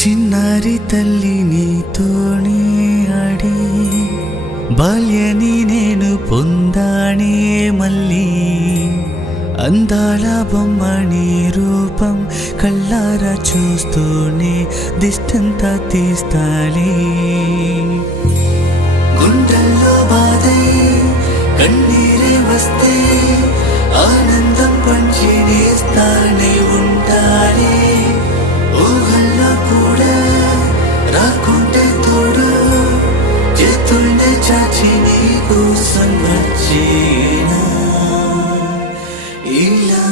చిన్నారి తల్లి నీతోనే ఆడి బాల్యని నేను పొందానే మళ్ళీ అందాల బొమ్మని రూపం కళ్ళారా చూస్తూనే దిష్టంతా తీస్తాలే గుండెల్లో బాధై కన్నీరే వస్తే ఆనందం పంచి నేస్తానే ఉంటానే ఊహల్లో కూడా రాకుంటే తోడు చేతుల్నే చాచి నీ కోసం వచ్చేనా ఇలా